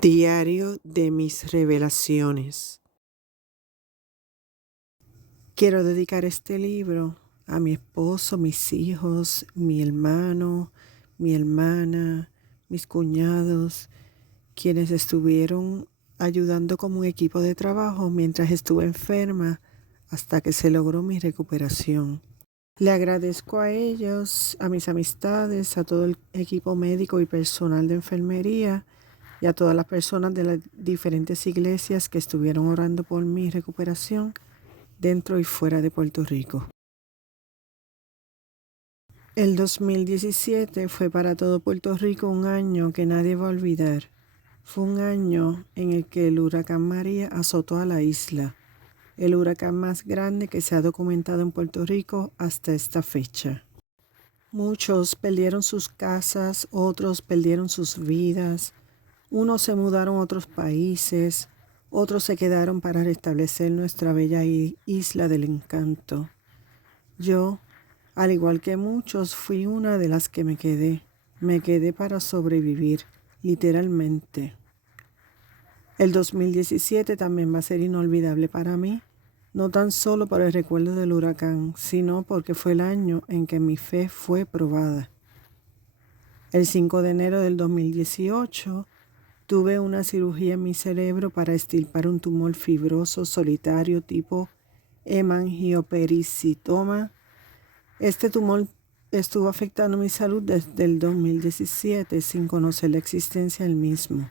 Diario de mis revelaciones. Quiero dedicar este libro a mi esposo, mis hijos, mi hermano, mi hermana, mis cuñados, quienes estuvieron ayudando como un equipo de trabajo mientras estuve enferma hasta que se logró mi recuperación. Le agradezco a ellos, a mis amistades, a todo el equipo médico y personal de enfermería y a todas las personas de las diferentes iglesias que estuvieron orando por mi recuperación dentro y fuera de Puerto Rico. El 2017 fue para todo Puerto Rico un año que nadie va a olvidar. Fue un año en el que el huracán María azotó a la isla, el huracán más grande que se ha documentado en Puerto Rico hasta esta fecha. Muchos perdieron sus casas, otros perdieron sus vidas. Unos se mudaron a otros países, otros se quedaron para restablecer nuestra bella isla del encanto. Yo, al igual que muchos, fui una de las que me quedé. Me quedé para sobrevivir, literalmente. El 2017 también va a ser inolvidable para mí, no tan solo por el recuerdo del huracán, sino porque fue el año en que mi fe fue probada. El 5 de enero del 2018, tuve una cirugía en mi cerebro para extirpar un tumor fibroso solitario tipo hemangiopericitoma. Este tumor estuvo afectando mi salud desde el 2017 sin conocer la existencia del mismo.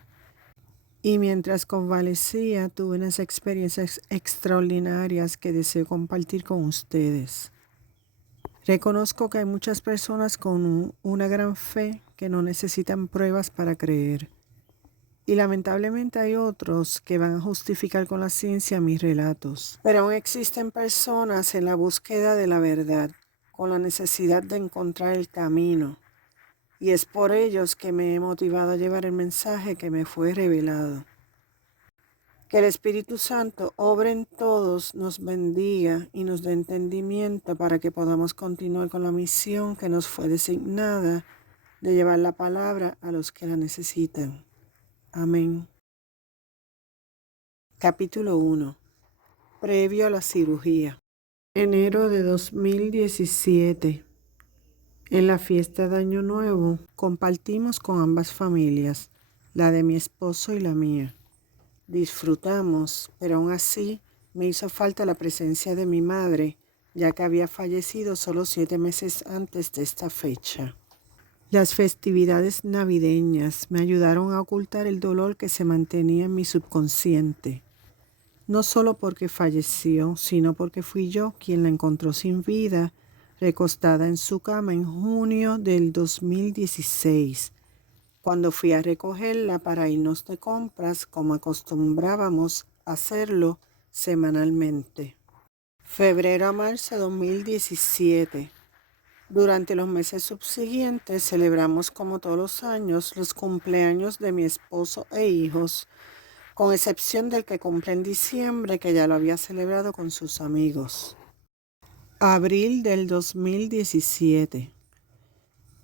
Y mientras convalecía, tuve unas experiencias extraordinarias que deseo compartir con ustedes. Reconozco que hay muchas personas con una gran fe que no necesitan pruebas para creer. Y lamentablemente hay otros que van a justificar con la ciencia mis relatos. Pero aún existen personas en la búsqueda de la verdad, con la necesidad de encontrar el camino. Y es por ellos que me he motivado a llevar el mensaje que me fue revelado. Que el Espíritu Santo obre en todos, nos bendiga y nos dé entendimiento para que podamos continuar con la misión que nos fue designada de llevar la palabra a los que la necesitan. Amén. Capítulo 1. Previo a la cirugía. Enero de 2017. En la fiesta de Año Nuevo compartimos con ambas familias, la de mi esposo y la mía. Disfrutamos, pero aún así me hizo falta la presencia de mi madre, ya que había fallecido solo 7 meses antes de esta fecha. Las festividades navideñas me ayudaron a ocultar el dolor que se mantenía en mi subconsciente. No solo porque falleció, sino porque fui yo quien la encontró sin vida, recostada en su cama en junio del 2016, cuando fui a recogerla para irnos de compras como acostumbrábamos hacerlo semanalmente. Febrero a marzo de 2017. Durante los meses subsiguientes celebramos como todos los años los cumpleaños de mi esposo e hijos, con excepción del que cumple en diciembre, que ya lo había celebrado con sus amigos. Abril del 2017.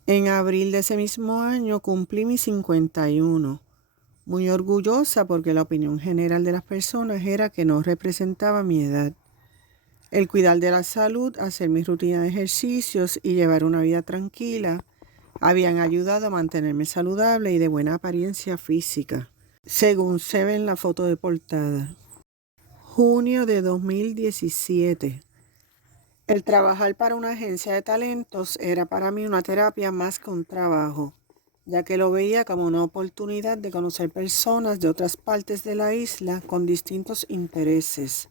En abril de ese mismo año cumplí mis 51. Muy orgullosa porque la opinión general de las personas era que no representaba mi edad. El cuidar de la salud, hacer mi rutina de ejercicios y llevar una vida tranquila habían ayudado a mantenerme saludable y de buena apariencia física, según se ve en la foto de portada. Junio de 2017. El trabajar para una agencia de talentos era para mí una terapia más que un trabajo, ya que lo veía como una oportunidad de conocer personas de otras partes de la isla con distintos intereses.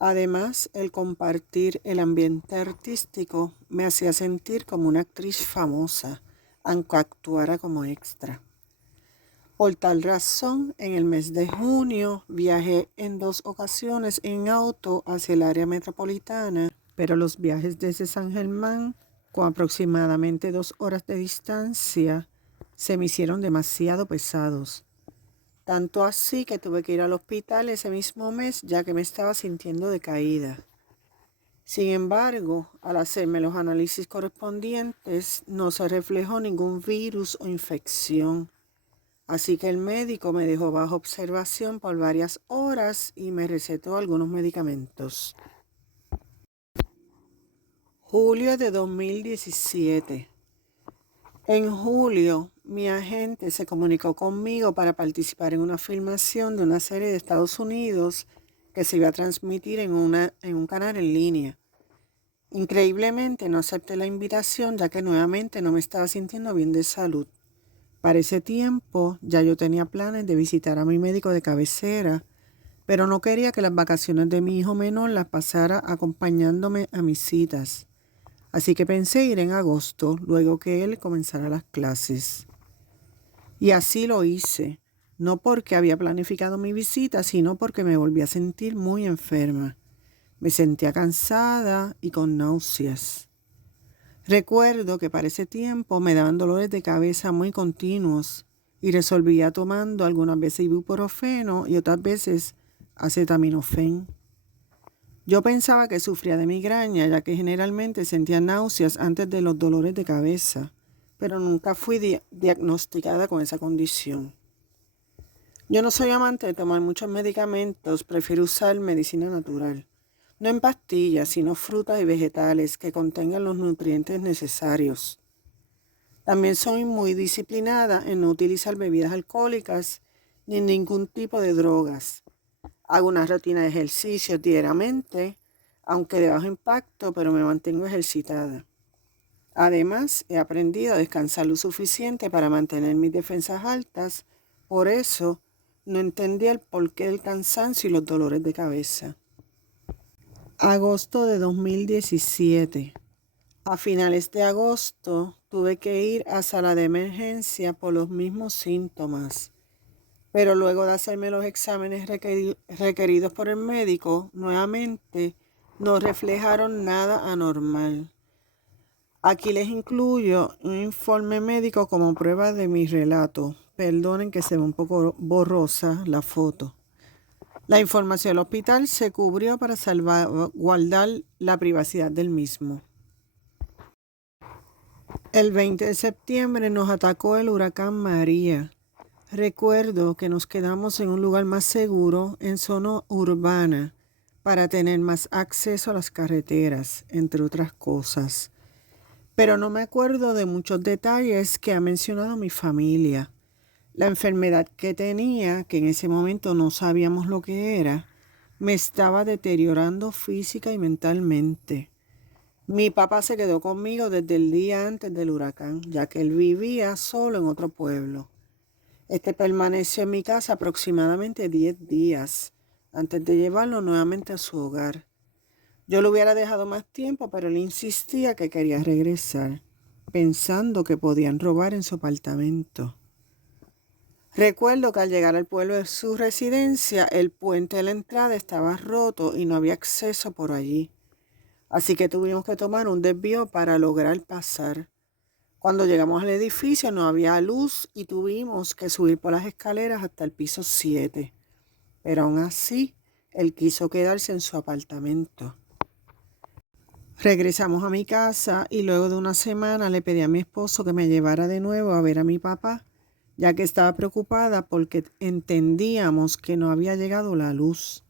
Además, el compartir el ambiente artístico me hacía sentir como una actriz famosa, aunque actuara como extra. Por tal razón, en el mes de junio viajé en 2 ocasiones en auto hacia el área metropolitana, pero los viajes desde San Germán, con aproximadamente 2 horas de distancia, se me hicieron demasiado pesados. Tanto así que tuve que ir al hospital ese mismo mes, ya que me estaba sintiendo decaída. Sin embargo, al hacerme los análisis correspondientes, no se reflejó ningún virus o infección. Así que el médico me dejó bajo observación por varias horas y me recetó algunos medicamentos. Julio de 2017. En julio, mi agente se comunicó conmigo para participar en una filmación de una serie de Estados Unidos que se iba a transmitir en un canal en línea. Increíblemente no acepté la invitación ya que nuevamente no me estaba sintiendo bien de salud. Para ese tiempo ya yo tenía planes de visitar a mi médico de cabecera, pero no quería que las vacaciones de mi hijo menor las pasara acompañándome a mis citas. Así que pensé ir en agosto, luego que él comenzara las clases. Y así lo hice, no porque había planificado mi visita, sino porque me volví a sentir muy enferma. Me sentía cansada y con náuseas. Recuerdo que para ese tiempo me daban dolores de cabeza muy continuos y resolvía tomando algunas veces ibuprofeno y otras veces acetaminofén. Yo pensaba que sufría de migraña, ya que generalmente sentía náuseas antes de los dolores de cabeza, pero nunca fui diagnosticada con esa condición. Yo no soy amante de tomar muchos medicamentos, prefiero usar medicina natural. No en pastillas, sino frutas y vegetales que contengan los nutrientes necesarios. También soy muy disciplinada en no utilizar bebidas alcohólicas ni ningún tipo de drogas. Hago una rutina de ejercicio diariamente, aunque de bajo impacto, pero me mantengo ejercitada. Además, he aprendido a descansar lo suficiente para mantener mis defensas altas, por eso no entendía el porqué del cansancio y los dolores de cabeza. Agosto de 2017. A finales de agosto tuve que ir a sala de emergencia por los mismos síntomas. Pero luego de hacerme los exámenes requeridos por el médico, nuevamente no reflejaron nada anormal. Aquí les incluyo un informe médico como prueba de mi relato. Perdonen que se ve un poco borrosa la foto. La información del hospital se cubrió para salvaguardar la privacidad del mismo. El 20 de septiembre nos atacó el huracán María. Recuerdo que nos quedamos en un lugar más seguro, en zona urbana, para tener más acceso a las carreteras, entre otras cosas. Pero no me acuerdo de muchos detalles que ha mencionado mi familia. La enfermedad que tenía, que en ese momento no sabíamos lo que era, me estaba deteriorando física y mentalmente. Mi papá se quedó conmigo desde el día antes del huracán, ya que él vivía solo en otro pueblo. Este permaneció en mi casa aproximadamente 10 días antes de llevarlo nuevamente a su hogar. Yo lo hubiera dejado más tiempo, pero él insistía que quería regresar, pensando que podían robar en su apartamento. Recuerdo que al llegar al pueblo de su residencia, el puente de la entrada estaba roto y no había acceso por allí. Así que tuvimos que tomar un desvío para lograr pasar. Cuando llegamos al edificio no había luz y tuvimos que subir por las escaleras hasta el piso 7. Pero aún así, él quiso quedarse en su apartamento. Regresamos a mi casa y luego de una semana le pedí a mi esposo que me llevara de nuevo a ver a mi papá, ya que estaba preocupada porque entendíamos que no había llegado la luz.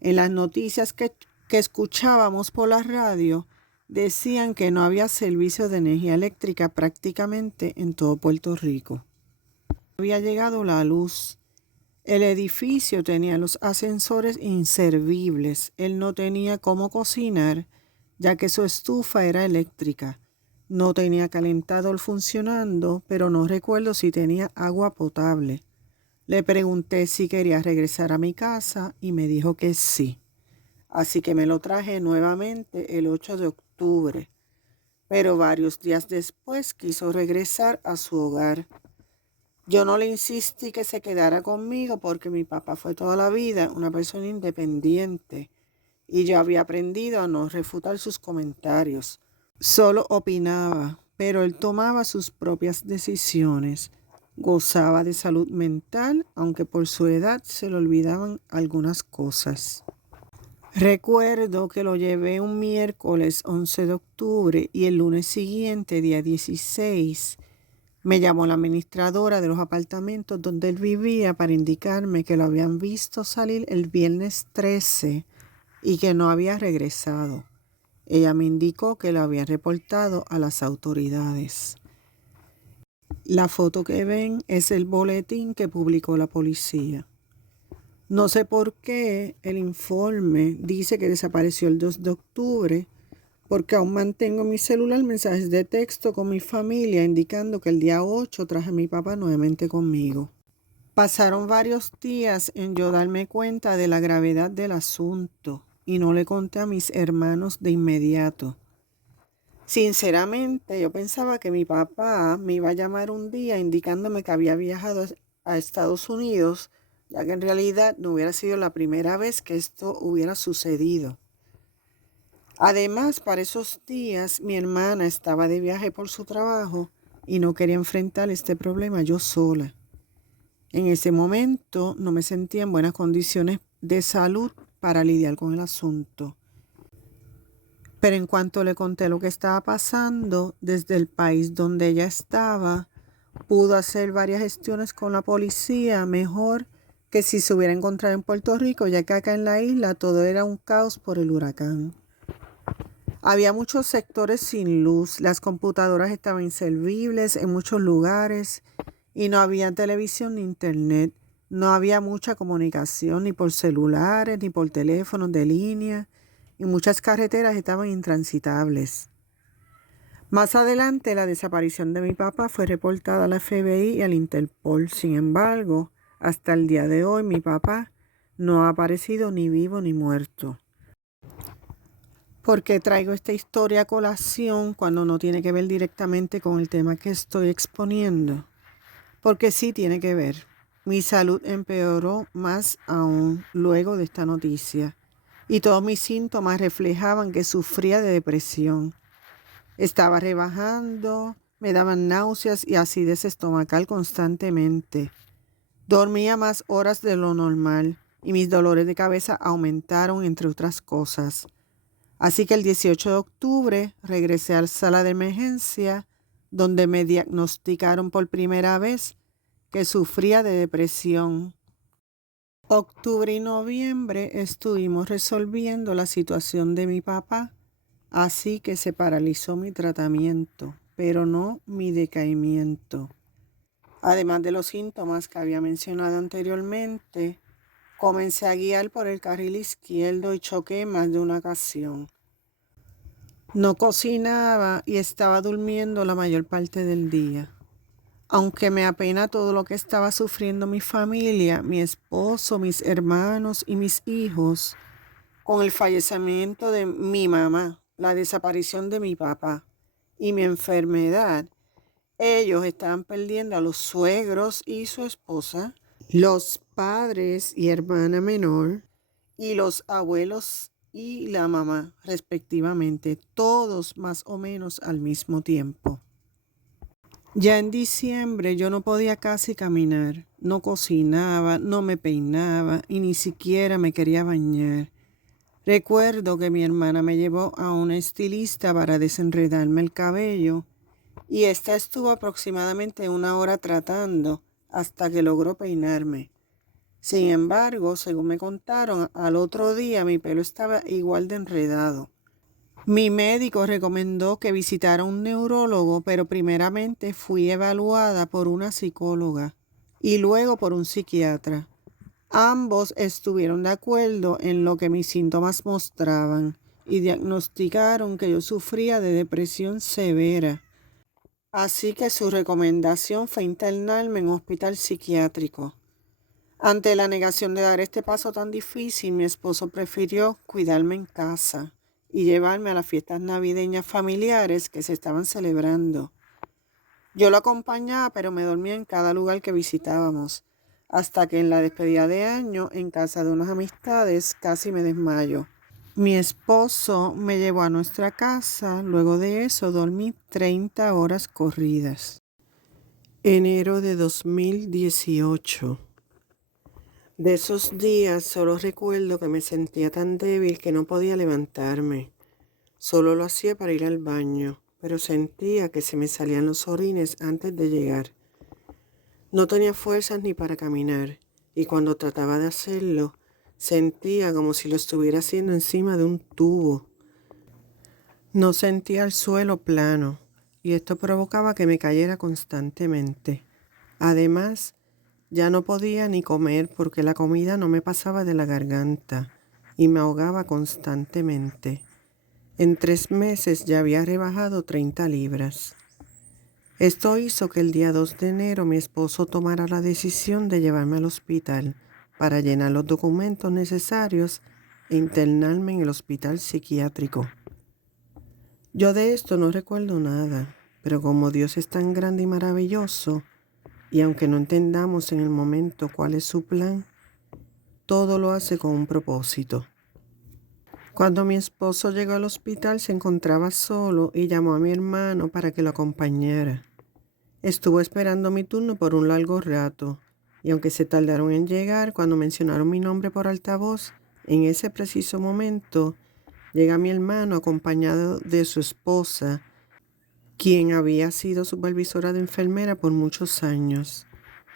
En las noticias que escuchábamos por la radio, decían que no había servicio de energía eléctrica prácticamente en todo Puerto Rico. No había llegado la luz. El edificio tenía los ascensores inservibles. Él no tenía cómo cocinar, ya que su estufa era eléctrica. No tenía calentador funcionando, pero no recuerdo si tenía agua potable. Le pregunté si quería regresar a mi casa y me dijo que sí. Así que me lo traje nuevamente el 8 de octubre. Pero varios días después quiso regresar a su hogar. Yo no le insistí que se quedara conmigo porque mi papá fue toda la vida una persona independiente y yo había aprendido a no refutar sus comentarios. Solo opinaba, pero él tomaba sus propias decisiones. Gozaba de salud mental, aunque por su edad se le olvidaban algunas cosas. Recuerdo que lo llevé un miércoles 11 de octubre y el lunes siguiente, día 16, Me llamó la administradora de los apartamentos donde él vivía para indicarme que lo habían visto salir el viernes 13 y que no había regresado. Ella me indicó que lo había reportado a las autoridades. La foto que ven es el boletín que publicó la policía. No sé por qué el informe dice que desapareció el 2 de octubre, porque aún mantengo en mi celular mensajes de texto con mi familia indicando que el día 8 traje a mi papá nuevamente conmigo. Pasaron varios días en yo darme cuenta de la gravedad del asunto y no le conté a mis hermanos de inmediato. Sinceramente, yo pensaba que mi papá me iba a llamar un día indicándome que había viajado a Estados Unidos, ya que en realidad no hubiera sido la primera vez que esto hubiera sucedido. Además, para esos días, mi hermana estaba de viaje por su trabajo y no quería enfrentar este problema yo sola. En ese momento no me sentía en buenas condiciones de salud para lidiar con el asunto. Pero en cuanto le conté lo que estaba pasando, desde el país donde ella estaba, pudo hacer varias gestiones con la policía mejor que si se hubiera encontrado en Puerto Rico, ya que acá en la isla todo era un caos por el huracán. Había muchos sectores sin luz, las computadoras estaban inservibles en muchos lugares y no había televisión ni internet. No había mucha comunicación ni por celulares ni por teléfonos de línea y muchas carreteras estaban intransitables. Más adelante, la desaparición de mi papá fue reportada a la FBI y al Interpol. Sin embargo, hasta el día de hoy mi papá no ha aparecido ni vivo ni muerto. ¿Por qué traigo esta historia a colación cuando no tiene que ver directamente con el tema que estoy exponiendo? Porque sí tiene que ver. Mi salud empeoró más aún luego de esta noticia y todos mis síntomas reflejaban que sufría de depresión. Estaba rebajando, me daban náuseas y acidez estomacal constantemente. Dormía más horas de lo normal y mis dolores de cabeza aumentaron, entre otras cosas. Así que el 18 de octubre regresé a la sala de emergencia, donde me diagnosticaron por primera vez que sufría de depresión. Octubre y noviembre estuvimos resolviendo la situación de mi papá, así que se paralizó mi tratamiento, pero no mi decaimiento. Además de los síntomas que había mencionado anteriormente, comencé a guiar por el carril izquierdo y choqué en más de una ocasión. No cocinaba y estaba durmiendo la mayor parte del día. Aunque me apena todo lo que estaba sufriendo mi familia, mi esposo, mis hermanos y mis hijos, con el fallecimiento de mi mamá, la desaparición de mi papá y mi enfermedad, ellos estaban perdiendo a los suegros y su esposa, los padres y hermana menor, y los abuelos y la mamá, respectivamente, todos más o menos al mismo tiempo. Ya en diciembre yo no podía casi caminar, no cocinaba, no me peinaba y ni siquiera me quería bañar. Recuerdo que mi hermana me llevó a una estilista para desenredarme el cabello y esta estuvo aproximadamente 1 hora tratando hasta que logró peinarme. Sin embargo, según me contaron, al otro día mi pelo estaba igual de enredado. Mi médico recomendó que visitara un neurólogo, pero primeramente fui evaluada por una psicóloga y luego por un psiquiatra. Ambos estuvieron de acuerdo en lo que mis síntomas mostraban y diagnosticaron que yo sufría de depresión severa. Así que su recomendación fue internarme en un hospital psiquiátrico. Ante la negación de dar este paso tan difícil, mi esposo prefirió cuidarme en casa y llevarme a las fiestas navideñas familiares que se estaban celebrando. Yo lo acompañaba, pero me dormía en cada lugar que visitábamos, hasta que en la despedida de año, en casa de unas amistades, casi me desmayo. Mi esposo me llevó a nuestra casa, luego de eso dormí 30 horas corridas. Enero de 2018. De esos días solo recuerdo que me sentía tan débil que no podía levantarme. Solo lo hacía para ir al baño, pero sentía que se me salían los orines antes de llegar. No tenía fuerzas ni para caminar, y cuando trataba de hacerlo, sentía como si lo estuviera haciendo encima de un tubo. No sentía el suelo plano, y esto provocaba que me cayera constantemente. Además, ya no podía ni comer porque la comida no me pasaba de la garganta y me ahogaba constantemente. En 3 meses ya había rebajado 30 libras. Esto hizo que el día 2 de enero mi esposo tomara la decisión de llevarme al hospital para llenar los documentos necesarios e internarme en el hospital psiquiátrico. Yo de esto no recuerdo nada, pero como Dios es tan grande y maravilloso, y aunque no entendamos en el momento cuál es su plan, todo lo hace con un propósito. Cuando mi esposo llegó al hospital se encontraba solo y llamó a mi hermano para que lo acompañara. Estuvo esperando mi turno por un largo rato, y aunque se tardaron en llegar, cuando mencionaron mi nombre por altavoz, en ese preciso momento llega mi hermano acompañado de su esposa, quien había sido supervisora de enfermera por muchos años,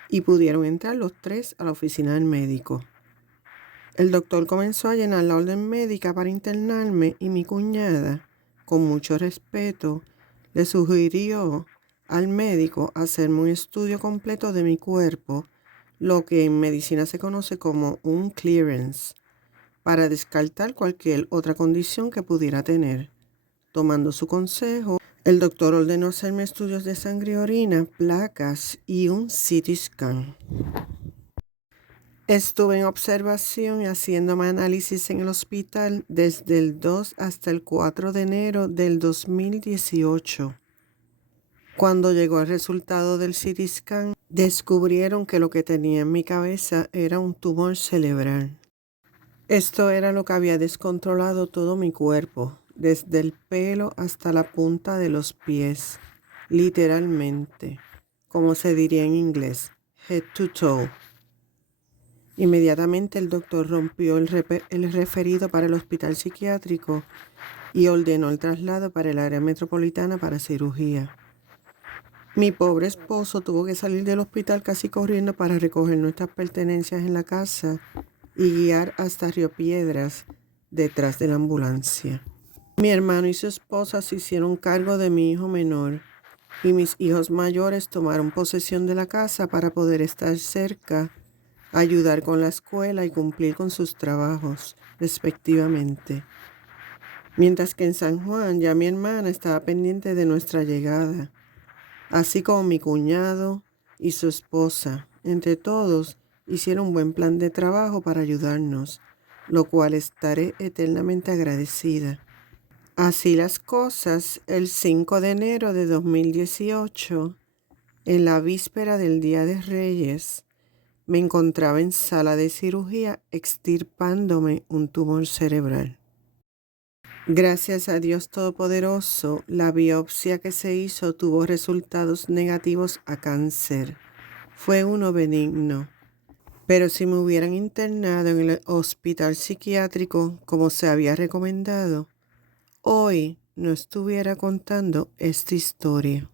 y pudieron entrar los 3 a la oficina del médico. El doctor comenzó a llenar la orden médica para internarme y mi cuñada, con mucho respeto, le sugirió al médico hacerme un estudio completo de mi cuerpo, lo que en medicina se conoce como un clearance, para descartar cualquier otra condición que pudiera tener. Tomando su consejo, el doctor ordenó hacerme estudios de sangre y orina, placas y un CT scan. Estuve en observación y haciéndome análisis en el hospital desde el 2 hasta el 4 de enero del 2018. Cuando llegó el resultado del CT scan, descubrieron que lo que tenía en mi cabeza era un tumor cerebral. Esto era lo que había descontrolado todo mi cuerpo, desde el pelo hasta la punta de los pies, literalmente, como se diría en inglés, head to toe. Inmediatamente el doctor rompió el referido para el hospital psiquiátrico y ordenó el traslado para el área metropolitana para cirugía. Mi pobre esposo tuvo que salir del hospital casi corriendo para recoger nuestras pertenencias en la casa y guiar hasta Río Piedras detrás de la ambulancia. Mi hermano y su esposa se hicieron cargo de mi hijo menor y mis hijos mayores tomaron posesión de la casa para poder estar cerca, ayudar con la escuela y cumplir con sus trabajos, respectivamente. Mientras que en San Juan ya mi hermana estaba pendiente de nuestra llegada, así como mi cuñado y su esposa. Entre todos hicieron un buen plan de trabajo para ayudarnos, lo cual estaré eternamente agradecida. Así las cosas, el 5 de enero de 2018, en la víspera del Día de Reyes, me encontraba en sala de cirugía extirpándome un tumor cerebral. Gracias a Dios Todopoderoso, la biopsia que se hizo tuvo resultados negativos a cáncer. Fue uno benigno. Pero si me hubieran internado en el hospital psiquiátrico como se había recomendado, hoy no estuviera contando esta historia.